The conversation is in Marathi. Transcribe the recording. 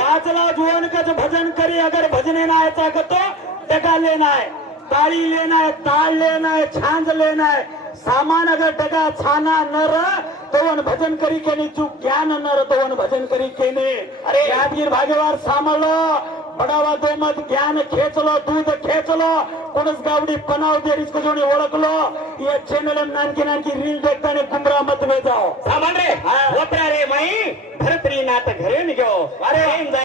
वाचला जुवन कच भजन करी अगर भजने नाही चाकतो टका लेनाय ताळी लेनाय ताळ लेनाय छांज लेनाय सामान अगर टका छाना नर तवन भजन करी केने चूक ज्ञान नर तवन भजन करी केने अरे यादगीर भागेवार सामलो बडावा दो मत ज्ञान खेचलो दूध खेचलो कोणच गावडी पनाव देरीच कोणी ओळखलो या चॅनल नानकी नानकी रील देखताने गुमरा मत में जाओ सामान रे होत्या रे माई भरतरी नाथ घरे निघो अरे